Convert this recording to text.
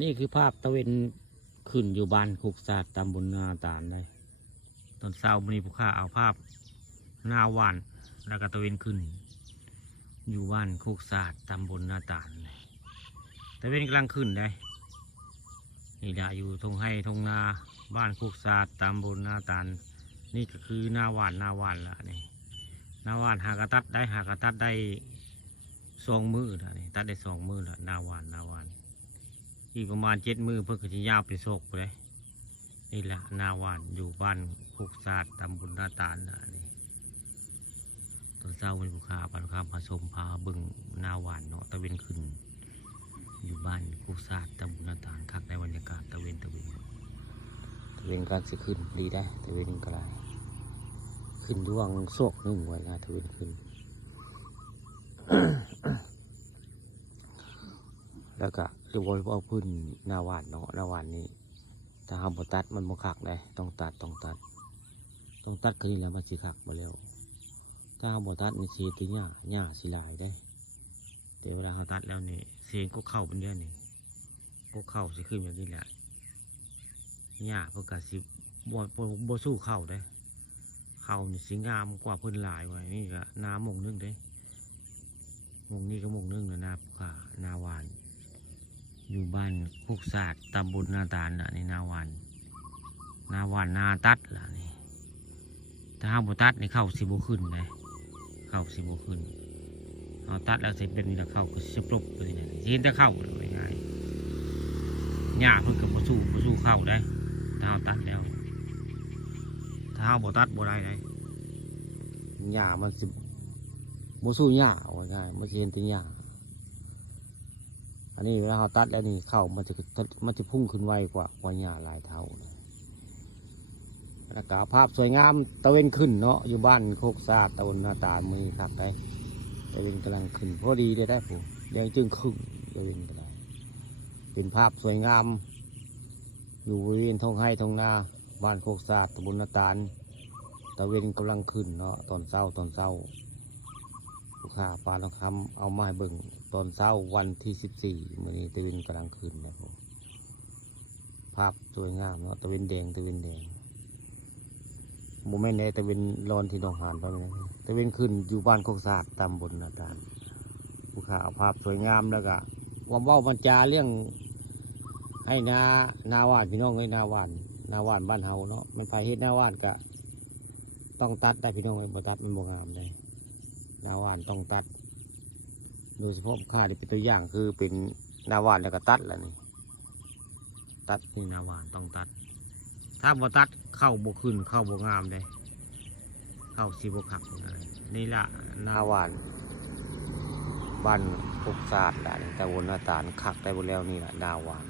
นี่คือภาพตะเวนขึ้นอยู่บ้านคุกศาสตร์ตำบลนาตาลได้ ตอนเช้าวันนี้ผู้ข้าเอาภาพหน้าวานแล้วก็ตะเวนขึ้น อยู่บ้านคุกศาสตร์ตำบลนาตาลเลยตะเวนกำลังขึ้นได้นี่ละอยู่ทงให้ทงนาบ้านคุกศาสตร์ตำบลนาตาลนี่ก็คือหน้าวานหน้าวานละนี่หน้าวานหากระตัดได้หากระตัดได้สองมือละนี่ตัดได้สองมือละหน้าวานหน้าวาน อีกประมาณเจ็ดมือเพื่อจะยาวไปโศกเลยนี่แหละนาวานอยู่บ้านคุกศาสตร์ตำบลนาตาลนะนี่ตอนเช้าวันผู้ขาปันคำผสมพาเบึงนาวานเนาะตะเวนขึ้น อยู่บ้านคุกศาสตร์ตำบลนาตาลคักในบรรยากาศตะเวนตะเวนตะเวนการสิขึ้นดีได้ตะเวนก็ได้ขึ้นดวงโศกหนึ่งไว้นะตะเวนขึ้น แล้วก็เรียกว่าเอาพื้นนาหวานเนาะนาหวานนี่ถ้าทำบตัดมันบ่คักเลยต้องตัดต้องตัด ต้องตัดคืนแล้วมันสิคักมาแล้วถ้าทำบตัดนี่สีตีหญ้าหญ้าสิหลายได้แต่เวลาเราตัดแล้วนี่เสียงก็เข้าเป็นเดือนนี่ก็เข้าสิขึ้นแบบนี้แหละหญ้าเพื่อกสิบ่บ่บ่สู้เข้าได้เข้านี่สิงามกว่าพื้นหลายไว้นี่ก็นาหมงนึงเด้มงนี่ก็มงนึงนะนาภูขา นาหวาน อยู่บ้านพุกศาสตร์ตำบลนาตาลน่ะนี่นาวัน นาวันนาตัดล่ะนี่ถ้าห้าบตัดนี่เข้าสิบขึ้นนะเข้าสิบขึ้นเอาตัดแล้วเสร็จเป็นนี่แล้วเข้าก็สิปลบไปเลยนะสิเห็นแต่เข้าเลยง่ายหญ้าเพิ่งกับบ่สู้บ่สู้เข้าได้ถ้าเอาตัดแล้วถ้าเอาบ่ตัดบ่ได้เลยหญ้ามันสิบ่สู้หญ้าว่าง่ายมันสิเห็นแต่หญ้า อันนี้เวลาเราตัดแล้วนี่เข้ามันจะมันจะพุ่งขึ้นไวกว่ากว่าหญ้าหลายเท่านะแล้วก็ภาพสวยงามตะเวนขึ้นเนาะอยู่บ้านโคกซาดตะวันหน้าตามือครับได้ตะเวนกำลังขึ้นพอดีเลยได้ผมแดงจึงครึ่งตะเวนก็ได้เป็นภาพสวยงาม อยู่บริเวณท้องไห้ท้องนาบ้านโคกซาดตะบนหน้าตาลตะเวนกำลังขึ้นเนาะตอนเช้าตอนเช้า ลูกค้าปลาทองคำเอามาให้เบิ่งตอนเช้าวันที่สิบสี่มื่อนี้ตะเวนกำลังขึ้นนะครับภาพสวยงามเนาะตะเวนแดงตะเวนแดงโมเมนต์ในตะเวนร้อนที่หนองหานตอนนี้ตะเวนขึ้นอยู่บ้านโคกศาสตร์ตำบลนาตาลลูกค้าเอาภาพสวยงามแล้วก็วามเว้ามันจาเรื่องให้นา นาวานพี่น้องให้นาวานนาวานบ้านเฮาเนาะมันไปเฮ็ดนาวานกะ ต้องตัดได้พี่น้องไอ้บ่ตัดมันบ่งามได้นาวานต้องตัด โดยเฉพาะข้าที่เป็นตัวอย่างคือเป็นนาวานแล้วก็ตัดแล้วนี่ตัดนี่นาวานต้องตัด ถ้าบ่ตัดเข้าบ่ขึ้นเข้าบ่งามเลยเข้าสีบ่ขักเลยนี่ละนาวานบ้านปกศาสตร์แหละแต่วนหน้าตาลขักได้หมดแล้วนี่แหละนาวาน